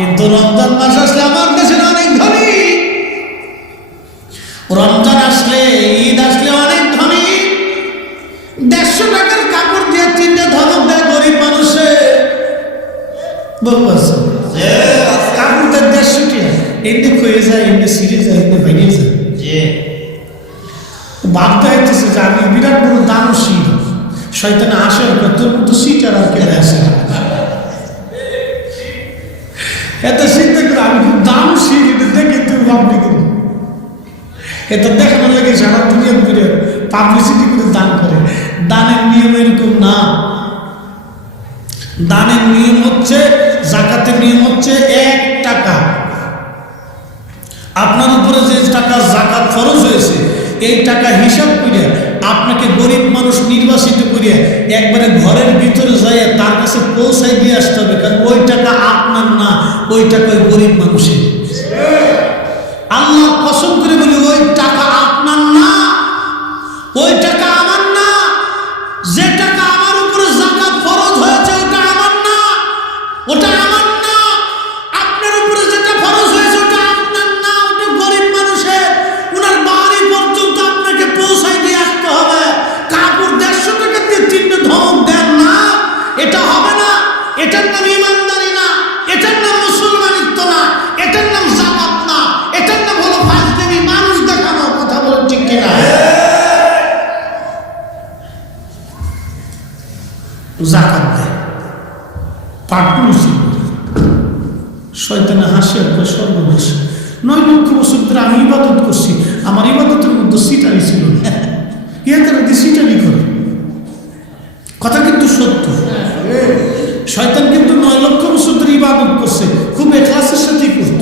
কিন্তু রমজান মাস আসলে আমার দেশের অনেক ধনী, রমজান আসলে ঈদ আসলে অনেক ধনী, 150 টাকার কাপড় দিয়ে 3টা ধমক দেয় গরিব মানুষে। বলবো কাপড় দেয় 150 টাকা, এমনি খুঁয়ে যায়, এমনি সিঁড়ে যায়, এমনি ভেঙে যায়। ভাবতে হইতেছে যে আমি বিরাট বড় দানশীল, শয়তানে আসে তোর মতো সিট আর কে আসে না। এত চিন্তা করে আমি খুব দানশীল, এটা দেখে তুমি ভাবলি করি, এটা দেখানোর লাগে সারা দুনিয়া ঘুরে পাবলিসিটি করে দান করে। দানের নিয়ম এরকম না। দানের নিয়ম হচ্ছে, যাকাতের নিয়ম হচ্ছে 1 টাকা। আপনার উপরে যে টাকা যাকাত ফরজ হয়েছে, এই টাকা হিসাব করে আপনাকে গরিব মানুষ নির্বাচিত করিয়া একবারে ঘরের ভিতরে যাইয়া তার কাছে পৌঁছাই দিয়ে আসতে হবে, কারণ ওই টাকা আপনার না, ওই টাকা ওই গরিব মানুষের। আল্লাহ কসম করে বলি, ওই টাকা আপনার না, ওই টাকা আমার না। যে টাকা আমার উপরে যাকাত ফরজ হয়েছে ওটা আমার না, ওটা আমার না। আপনার উপরে যেটা ফরজ হয়েছে ওটা আপনার না, ওটা গরিব মানুষের। ওনার বাড়ি পর্যন্ত আপনাকে পৌঁছাই দিয়ে আসতে হবে। কাপড় 150 টাকা দিয়ে 3টা ধমক দেন না, এটা হবে না। এটার নাম ইমানদারি না, এটার নাম মুসলমানিত্ব না, এটার নাম যাকাত না, এটার নাম হলো ফাজলামি, মানুষ দেখানো। কথা বলেন ঠিক কিনা? যাকাত দেয় পাটপুরুষি, শয়তানে হাসি আর সর্বনাশ। 9 লক্ষ বছর ধরে আমি ইবাদত করছি, আমার ইবাদতের মধ্যে সিটারি ছিল না, তারা দিয়ে সিটারি করে। কথা কিন্তু সত্য। শয়তান কিন্তু 9 লক্ষ বছর ধরে ইবাদত করছে, খুব ইখলাসের সাথেই করত,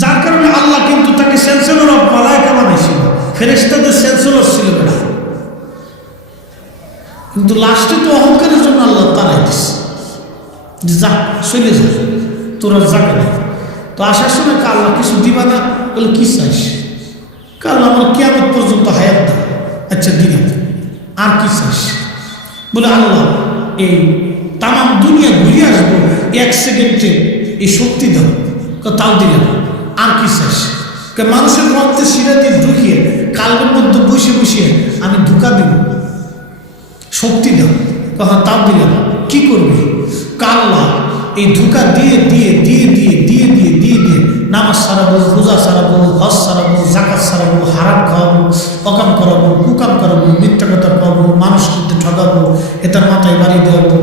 যার কারণে আল্লাহ কিন্তু তাকে চ্যান্সেলর অফ মালায়েকা বানাইছিল, ফেরেশতাদের চ্যান্সেলর ছিল না। কিন্তু লাস্টে তো অহংকারের জন্য আল্লাহ তারাই দিচ্ছে, যা চলে যা, তোরা যাকে না। তো আসার সময় আল্লাহ কিছু দিবা না, বলে কি চাইস? কারণ আমার কিয়ামত পর্যন্ত হায়াত দাও। আচ্ছা দিলাম, আর কি চাইস? বলে আল্লাহ এই তামাম দুনিয়া ঘুরে আসবো 1 সেকেন্ডে, এই শক্তি দাও। তাও দিলাম, আর কি চাইস? মানুষের রক্তে শিরা দিয়ে ঢুকিয়ে কালবের মধ্যে বসে বসে আমি ধোঁকা দিব, শক্তি দাও। তাও দিলাম, কি করবি? আল্লাহ এই ধোঁকা দিয়ে দিয়ে দিয়ে দিয়ে দিয়ে দিয়ে দিয়ে দিয়ে নামাজ সারাবো, রোজা সারাবো, হজ সারাবো, জাকাত সারাবো, হারাম খাওয়াবো, অকাম করাবো, কুকাম করাবো, মিথ্যা কথা পাবো, মানুষ কিন্তু ঠকাবো, এটার মাথায় বাড়ি দেওয়াবো,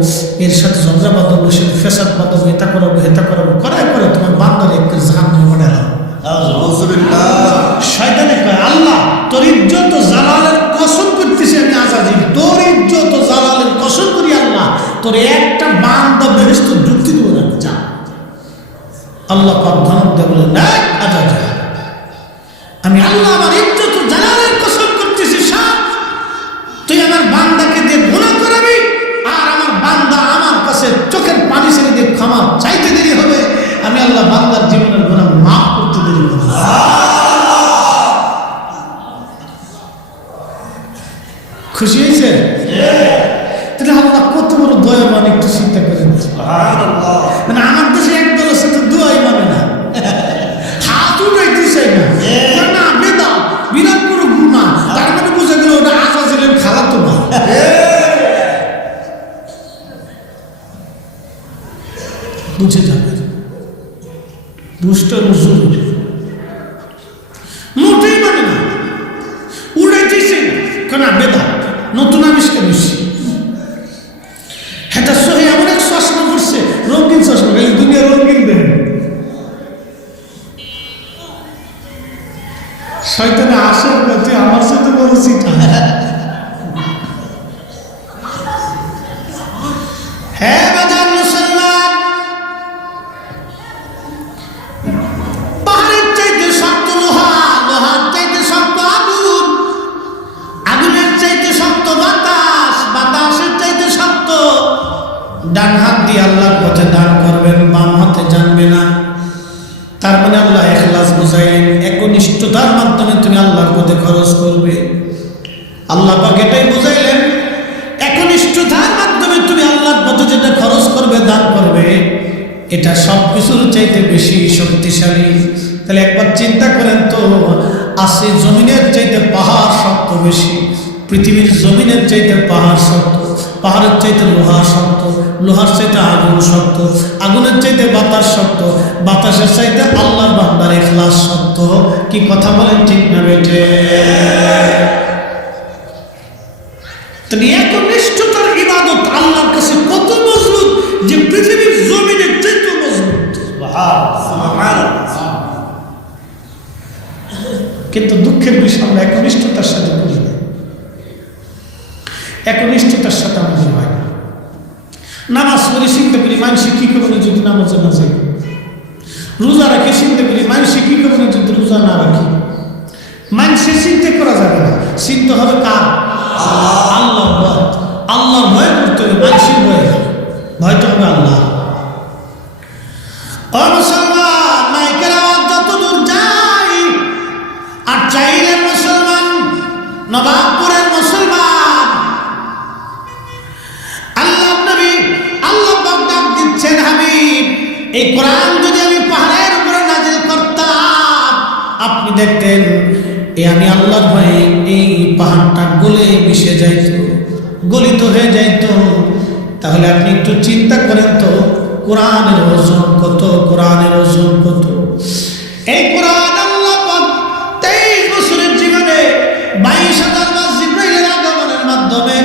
এর সাথে ঝঞ্ঝা বাঁধাবো, সাথে ফেসাদ বাঁধাবো, এটা করাবো, হেতা করাবো, করাই করে তোমার বান্দারে একটু জাহান্নামে পাঠালাম। শয়তানে কয় আল্লাহ তোর ইজ্জত ও জালালের কসম করতেছি আমি আজাজিল, তোর ইজ্জত ও জালালের কসম করি আল্লাহ, তোর একটা বান্দা বেহেশতে ঢুকতে দেবো না, যা। আল্লাহ পাক ধমক দিয়ে বলে না আজাজিল, আমি আল্লাহ আমার ইজ্জত ও জালালের কসম করতেছি, তুই আমার বান্দাকে দিয়ে গুনাহ করাবি, আর আমার বান্দা আমার কাছে চোখের পানি ছেড়ে দিয়ে ক্ষমা চাইতে দেরি হবে, আমি আল্লাহ বান্দার জীবনের গুনাহ মাফ করতে দেরি হবে। খুশি হয়েছে? তাহলে আল্লাহ কত বড় দয়াবান, একটু চিন্তা করেন। মানে আমার দেশে একদল আছে তো দোয়াই মানে না, হাত উঠাইতে চাই না, বেদা বিরাট বড় গুনাহ, তার মানে বুঝে গেল ওটা আজাজিলের খালাতো ভাই। বুঝে যাবে দুষ্ট জরুর মোটেই মানে না, উড়াইতেছে কেন বেদা, নতুন আবিষ্কার হচ্ছে। এটা সহি এমন এক চশমা করছে, রঙিন চশমা, দুনিয়া রঙিন দেন। শয়তানে আসার পথে আমার সাথে বড় চিঠা। হ্যাঁ বাজার মুসলমান, পাহাড়ের চাইতে শক্ত লোহা, লোহার চাইতে শক্ত আগুন, আগুনের চাইতে শক্ত বাতাস, বাতাসের চাইতে শক্ত। ডান হাত দিয়ে আল্লাহর পথে দান করবেন, বাম হাতে জানবে না। তার মানে আল্লাহ ইখলাস বুঝাইলেন, একনিষ্ঠতার মাধ্যমে তুমি আল্লাহর পথে খরচ করবে। আল্লাহ পাক এটাই বুঝাইলেন, একনিষ্ঠতার মাধ্যমে তুমি আল্লাহর পথে যেটা খরচ করবে, দান করবে, এটা সব কিছুর চাইতে বেশি শক্তিশালী। তাহলে একবার চিন্তা করেন তো, আসে জমিনের চাইতে পাহাড় শক্ত বেশি, পৃথিবীর জমিনের চাইতে পাহাড় শক্ত, পাহাড়ের চাইতে লোহা শক্ত, লোহার চাইতে আগুন শক্ত, আগুনের চাইতে বাতাস শক্ত, বাতাসের চাইতে আল্লাহর বান্দার ইখলাস শক্ত। কি কথা বলেন, ঠিক না বেটে? একনিষ্ঠতার ইবাদত আল্লাহর কাছে কত মজবুত যে পৃথিবীর জমিনের চাইতে মজবুত। কিন্তু দুঃখের বিষয় আমরা একনিষ্ঠতার সাথে করি না, একনিষ্ঠতার সাথে আমাদের হয় না। নামাজ পড়ি চিন্তা করি মানুষ কি করবে যদি নামাজে না যাই, রোজা রাখি চিন্তা করি মানুষ কি করবে যদি রোজা না রাখি। মানুষের চিন্তা করা যাবে না, চিন্তা হবে কার? আল্লাহর ভয়। আল্লাহর ভয় করতে হবে, মানুষের ভয় ভয়টা হবে আল্লাহ। ও মুসলমান, মাইকের আওয়াজ যত দূর যায়, আর চাইলেন মুসলমান, নবাবপুরের মুসলমান, আল্লাহ নবী আল্লাহ পাক ডাক দিচ্ছেন, হাবিব এই কোরআন যদি আমি পাহাড়ের উপরে নাজিল করতাম, আপনি দেখতেন আমি আল্লাহর ভয়ে এই পাহাড়টা গলে মিশে যাইত, গলিত হয়ে যাইত। তাহলে আপনি একটু চিন্তা করেন তো, কোরআনের ওজন কত, কোরআনের ওজন কত। এই কোরআন আল্লাহ পাক 23 বছরের জীবনে 22,000 বার জিবরাইলের আগমনের মাধ্যমে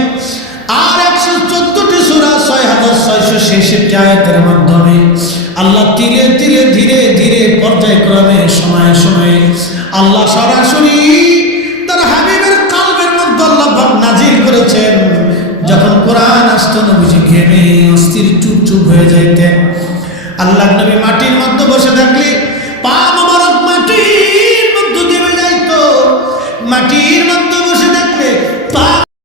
আর 114টি সূরা 6,666 আয়াতের মাধ্যমে আল্লাহ ধীরে ধীরে ধীরে ধীরে পর্যায়ক্রমে সময়ে সময়ে আল্লাহ সরাসরি তার হাবিবের কলবের মধ্যে আল্লাহ নাজিল করেছেন। যখন কোরআন আসতো নবীজি ঘেমে অস্থির চুপ চুপ হয়ে যাইতেন। আল্লাহ নবী মাটির মধ্যে বসে থাকলে পা মোবারক মাটির মধ্যে ঘেমে যাইতো, মাটির মধ্যে বসে থাকলে পা